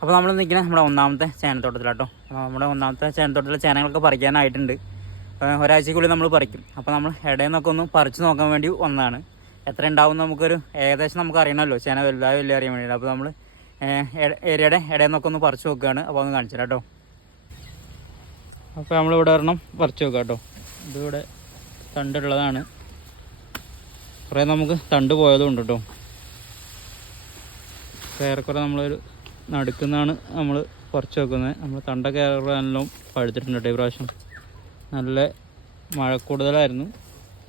അപ്പോൾ നമ്മൾ നിൽക്കുന്നത് നമ്മുടെ ഒന്നാമത്തെ ചേനത്തോട്ടത്തിലാട്ടോ. നമ്മുടെ ഒന്നാമത്തെ ചേനത്തോട്ടത്തിലെ ചേനകളൊക്കെ പറിക്കാനായിട്ടുണ്ട്. ഒരാഴ്ചക്കുള്ളിൽ നമ്മൾ പറിക്കും. അപ്പോൾ നമ്മൾ ഇടയിൽ നിന്നൊക്കെ ഒന്ന് പറിച്ചു നോക്കാൻ വേണ്ടി വന്നതാണ്. എത്ര ഉണ്ടാവും നമുക്കൊരു ഏകദേശം നമുക്ക് അറിയണമല്ലോ. ചേന വലുതായ വലിയ അറിയാൻ വേണ്ടിയിട്ട്. അപ്പോൾ നമ്മൾ ഏരിയയുടെ ഇടയിൽ നിന്നൊക്കെ ഒന്ന് പറിച്ചു നോക്കുകയാണ് അപ്പോൾ ഒന്ന് കാണിച്ചു കേട്ടോ അപ്പോൾ നമ്മളിവിടെ ഒരെണ്ണം പറിച്ച് നോക്കാം കേട്ടോ ഇതിവിടെ തണ്ടുള്ളതാണ്. കുറേ നമുക്ക് തണ്ട് പോയതും ഉണ്ട് കേട്ടോ ഏറെക്കുറെ നമ്മളൊരു നടുക്കുന്നാണ് നമ്മൾ കുറച്ച് വെക്കുന്നത്. നമ്മൾ തണ്ട നല്ലോണം പഴുത്തിട്ടുണ്ട് കേട്ടോ പ്രാവശ്യം നല്ല മഴ കൂടുതലായിരുന്നു.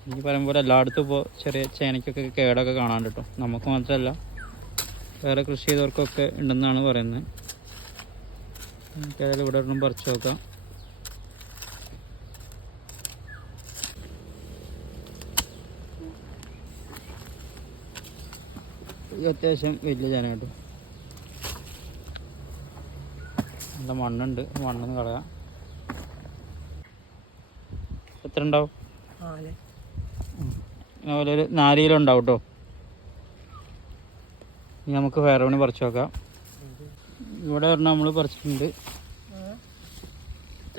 എനിക്ക് പറയുമ്പോൾ പോലെ എല്ലായിടത്തും ഇപ്പോൾ ചെറിയ ചേനയ്ക്കൊക്കെ കേടൊക്കെ കാണാൻ കേട്ടോ. നമുക്ക് മാത്രമല്ല വേറെ കൃഷി ചെയ്തവർക്കൊക്കെ ഉണ്ടെന്നാണ് പറയുന്നത്. നമുക്കതിൽ ഇവിടെ ഒരെണ്ണം പറിച്ചു നോക്കാം. അത്യാവശ്യം വലിയ ചേന കേട്ടോ. നല്ല മണ്ണുണ്ട്. മണ്ണെന്ന് കളയാം. എത്ര ഉണ്ടാവും അതുപോലെ ഒരു നാല് കിലോ ഉണ്ടാവും കേട്ടോ ഇനി നമുക്ക് വേറെ പണി പറിച്ചു നോക്കാം. ഇവിടെ പറഞ്ഞാൽ നമ്മൾ പറിച്ചിട്ടുണ്ട്.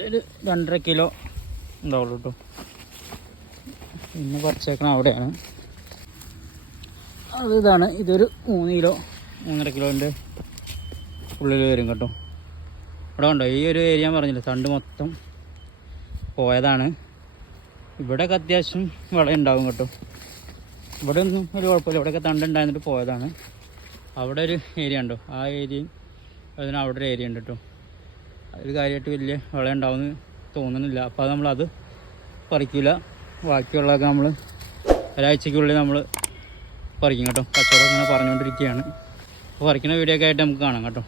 ഒരു രണ്ടര കിലോ ഉണ്ടാവുള്ളൂ കേട്ടോ പിന്നെ പറിച്ചേക്കണം അവിടെയാണ്. അത് ഇതാണ്. ഇതൊരു മൂന്ന് കിലോ മൂന്നര കിലോന്റെ ഉള്ളിൽ വരും കേട്ടോ. ഇവിടെ ഉണ്ടോ ഈ ഒരു ഏരിയ പറഞ്ഞില്ല തണ്ട് മൊത്തം പോയതാണ്. ഇവിടെയൊക്കെ അത്യാവശ്യം വിള ഉണ്ടാവും കേട്ടോ. ഇവിടെ ഒന്നും ഒരു കുഴപ്പമില്ല. ഇവിടെയൊക്കെ തണ്ട് ഉണ്ടായിരുന്നിട്ട് പോയതാണ്. അവിടെ ഒരു ഏരിയ ഉണ്ടോ? ആ ഏരിയയും അതിന് അവിടെ ഒരു ഏരിയ ഉണ്ട് കേട്ടോ. ഒരു കാര്യമായിട്ട് വലിയ വിള ഉണ്ടാവുമെന്ന് തോന്നുന്നില്ല. അപ്പോൾ നമ്മളത് പറിക്കില്ല ബാക്കിയുള്ളതൊക്കെ നമ്മൾ ഒരാഴ്ചക്കുള്ളിൽ നമ്മൾ പറിക്കും കേട്ടോ. കച്ചവടം ഇങ്ങനെ പറഞ്ഞുകൊണ്ടിരിക്കുകയാണ്. അപ്പോൾ പറിക്കുന്ന വീഡിയോ ഒക്കെ ആയിട്ട് നമുക്ക് കാണാം കേട്ടോ.